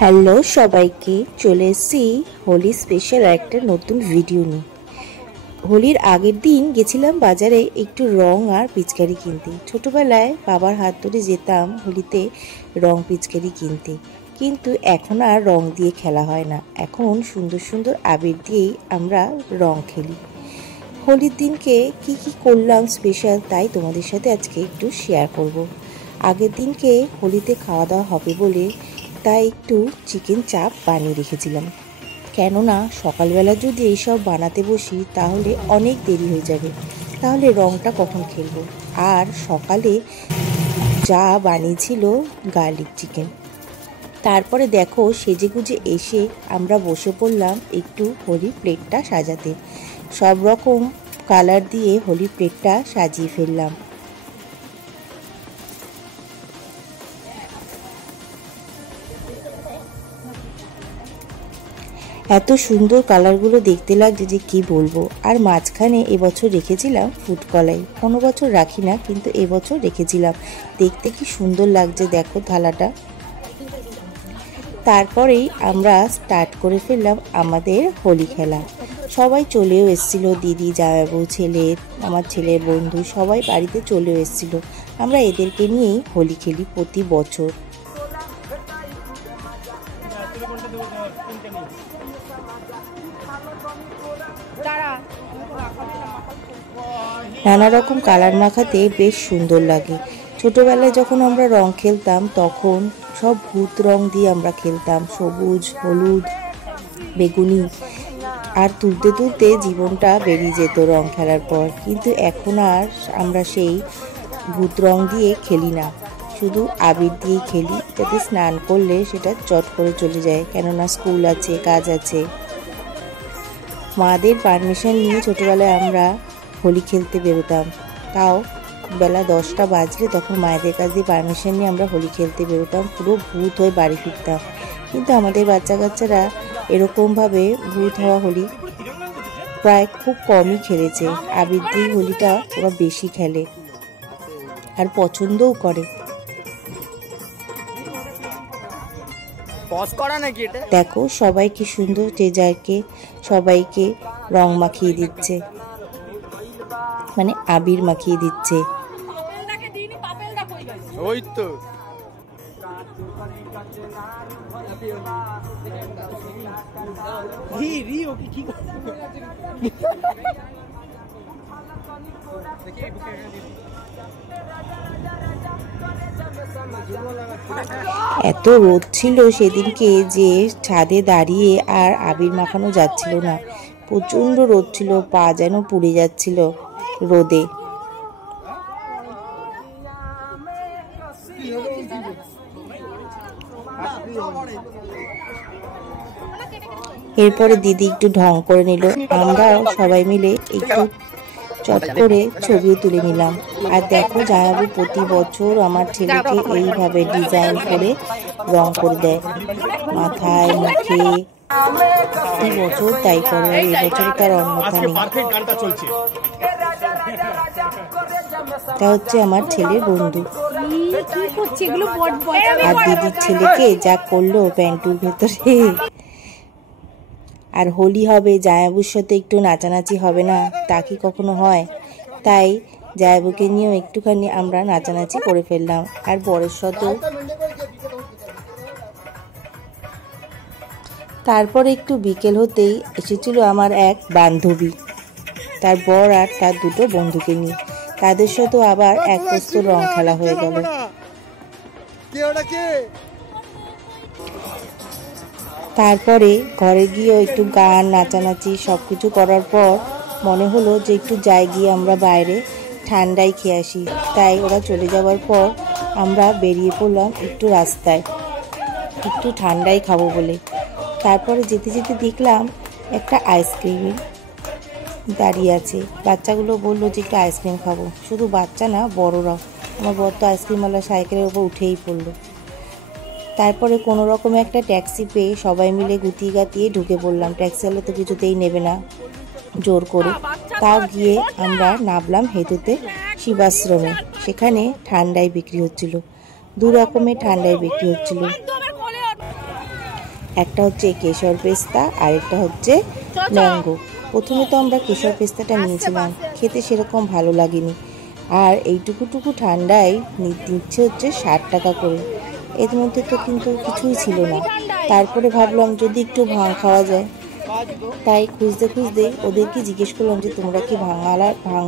Hello সবাইকে, চলে এসেছি হোলি স্পেশাল একটা নতুন ভিডিও নিয়ে। হোলির আগের দিন গেছিলাম বাজারে একটু রং আর পিচকারি কিনতে। ছোটবেলায় বাবার হাত ধরে যেতাম হোলিতে রং পিচকারি কিনতে, কিন্তু এখন আর রং দিয়ে খেলা হয় না। এখন সুন্দর সুন্দর আবির দিয়েই আমরা রং খেলি। হোলির দিনকে কি কি করলাম স্পেশাল, তাই তোমাদের সাথে আজকে একটু শেয়ার করব। আগের দিনকে হোলিতে খাওয়া দাওয়া হবে বলে তাই একটু চিকেন চাপ বানিয়ে রেখেছিলাম, কেননা সকালবেলা যদি এইসব বানাতে বসি তাহলে অনেক দেরি হয়ে যাবে, তাহলে রংটা কখন খেলবো। আর সকালে যা বানিয়েছিল গার্লিক চিকেন। তারপরে দেখো সেজেগুজে এসে আমরা বসে পড়লাম একটু হোলির প্লেটটা সাজাতে। সব রকম কালার দিয়ে হোলির প্লেটটা সাজিয়ে ফেললাম। এত সুন্দর কালারগুলো দেখতে লাগছে যে কি বলবো। আর মাঝখানে এবছর রেখেছিলাম ফুড কলাই, কোনো বছর রাখি না, কিন্তু এবছর রেখেছিলাম। দেখতে কি সুন্দর লাগছে দেখো থালাটা। তারপরেই আমরা স্টার্ট করে ফেললাম আমাদের হোলি খেলা। সবাই চলেও এসেছিল, দিদি, জামাইবাবু, ছেলে, আমার ছেলের বন্ধু সবাই বাড়িতে চলেও এসেছিল। আমরা এদেরকে নিয়েই হোলি খেলি প্রতি বছর। নানা রকম কালার মাখাতে বেশ সুন্দর লাগে। ছোটবেলায় যখন আমরা রং খেলতাম তখন সব ভূত রং দিয়ে আমরা খেলতাম, সবুজ, হলুদ, বেগুনি, আর তুলতে তুলতে জীবনটা বেরিয়ে যেত রং খেলার পর। কিন্তু এখন আর আমরা সেই ভূত রং দিয়ে খেলি না, শুধু আবির দিয়ে খেলি, যাতে স্নান করলে সেটা চট করে চলে যায়, কেননা স্কুল আছে, কাজ আছে। মাদের পারমিশন নিয়ে ছোটবেলায় আমরা হোলি খেলতে বেরোতাম, তাও বেলা 10টা বাজলে তখন মায়েদের কাছ দিয়ে পারমিশন নিয়ে আমরা হোলি খেলতে বেরোতাম, পুরো ভূত হয়ে বাড়ি ফিরতাম। কিন্তু আমাদের বাচ্চা কাচ্চারা এরকমভাবে ভূত হওয়া হোলি প্রায় খুব কমই খেলেছে। আবির দিয়ে হোলিটা ওরা বেশি খেলে আর পছন্দও করে। দেখো সবাই কি সুন্দর ট্রেজারকে সবাইকে রং মাখিয়ে দিচ্ছে, মানে আবির মাখিয়ে দিচ্ছে। ওই তো এত রোদ ছিল সেদিনকে যে ছাদে দাঁড়িয়ে আর আবির মাখানো যাচ্ছিল না, প্রচন্ড রোদ ছিল, পা যেন পুড়ে যাচ্ছিল রোদে। এরপরে দিদি একটু ঢং করে নিল, আমরাও সবাই মিলে একটু চট করে ছবিও তুলে নিলাম। আর দেখো জামাইবাবু প্রতি বছর আমার ছেলেকে এইভাবে ডিজাইন করে রং করে দেয় মাথায়, মুখে, প্রতি বছর তাই করে। আর এবছর তার অন্যথা নেই। তা হচ্ছে আমার ছেলের বন্ধু। আর দিদির ছেলেকে যা করলো প্যান্টুর ভেতরে। আর হোলি হবে, জামাইবাবুর সাথে একটু নাচানাচি হবে না, তা কি কখনো হয়? তাই জামাইবাবুকে নিয়েও একটুখানি আমরা নাচানাচি করে ফেললাম। আর বরের সাথেও। তারপরে একটু বিকেল হতেই এসেছিল আমার এক বান্ধবী, তার বর আর তার দুটো বন্ধুকে নিয়ে। তাদের সাথেও আবার এক প্রস্তুর রং খেলা হয়ে গেল। তারপরে ঘরে গিয়েও একটু গান, নাচানাচি সবকিছু করার পর মনে হলো যে একটু যাই গিয়ে আমরা বাইরে ঠান্ডাই খেয়ে আসি। তাই ওরা চলে যাওয়ার পর আমরা বেরিয়ে পড়লাম একটু রাস্তায়, একটু ঠান্ডাই খাবো বলে। তারপরে যেতে যেতে দেখলাম একটা আইসক্রিম দাঁড়িয়ে আছে। বাচ্চাগুলো বললো যে একটু আইসক্রিম খাবো, শুধু বাচ্চা না বড়রাও। আমার বর তো আইসক্রিমওয়ালা সাইকেলের ওপর উঠেই পড়লো। তারপরে কোনো রকমে একটা ট্যাক্সি পেয়ে সবাই মিলে গুটিয়ে গাতিয়ে ঢুকে পড়লাম। ট্যাক্সিওয়ালা তো কিছুতেই নেবে না জোর করে, তাও গিয়ে আমরা নামলাম হেতুতে শিবাশ্রমে। সেখানে ঠান্ডায় বিক্রি হচ্ছিল, দু রকমের ঠান্ডায় বিক্রি হচ্ছিল। একটা হচ্ছে কেশর পেস্তা আর একটা হচ্ছে ম্যাঙ্গো। প্রথমে তো আমরা কেশর পেস্তাটা নিয়েছিলাম, খেতে সেরকম ভালো লাগেনি। আর এইটুকু ঠান্ডায় নিচ্ছে হচ্ছে 60 টাকা করে। এর মধ্যে তো কিন্তু কিছুই ছিল না। তারপরে ভাবলাম যদি একটু ভাং খাওয়া যায়, তাই খুঁজতে ওদেরকে জিজ্ঞেস করলাম যে তোমরা কি ভাঙালা ভাং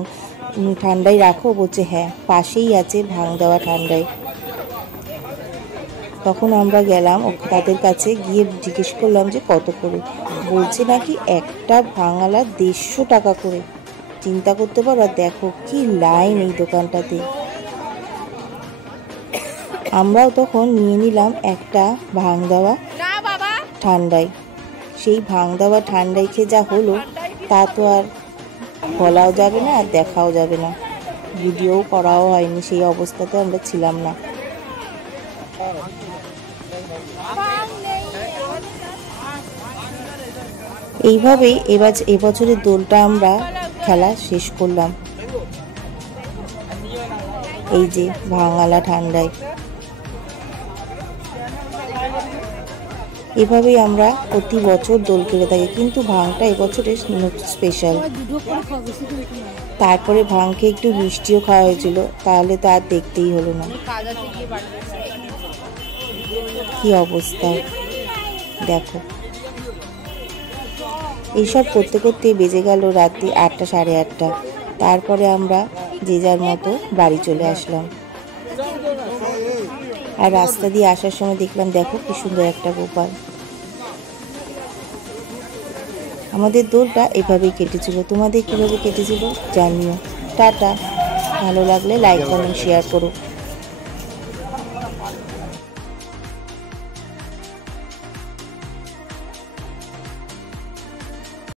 ঠান্ডায় রাখো? বলছে হ্যাঁ, পাশেই আছে ভাং দেওয়া ঠান্ডায়। তখন আমরা গেলাম তাদের কাছে, গিয়ে জিজ্ঞেস করলাম যে কত করে। বলছে নাকি একটা ভাঙালা 150 টাকা করে। চিন্তা করতে পারো। আর দেখো কি লাইন এই দোকানটাতে। আমরাও তখন নিয়ে নিলাম একটা ভাং দেওয়া ঠান্ডায়। সেই ভাং দেওয়া ঠান্ডায় খেয়ে যা হলো তা তো আর বলাও যাবে না আর দেখাও যাবে না, ভিডিও করাও হয়নি। সেই অবস্থাতে আমরা ছিলাম না। এইভাবেই এবছরের দোলটা আমরা খেলা শেষ করলাম, এই যে ভাঙালা ঠান্ডায়। এভাবেই আমরা প্রতি বছর দোল খেলে থাকি, কিন্তু ভাংটা এবছরের স্পেশাল। তারপরে ভাং খেয়ে একটু মিষ্টিও খাওয়া হয়েছিল, তাহলে তো আর দেখতেই হলো না। কি অবস্থা দেখো। এইসব করতে করতে বেজে গেল রাত্রি 8টা সাড়ে 8টা। তারপরে আমরা যে যার মতো বাড়ি চলে আসলাম। আর রাস্তা দিয়ে আসার সময় দেখলাম দেখো কি সুন্দর একটা গোপাল। আমাদের দোলটা এভাবেই কেটেছিল। তোমাদের কিভাবে কেটেছিল জানিও। টাটা। ভালো লাগলে লাইক কমেন্ট শেয়ার করো।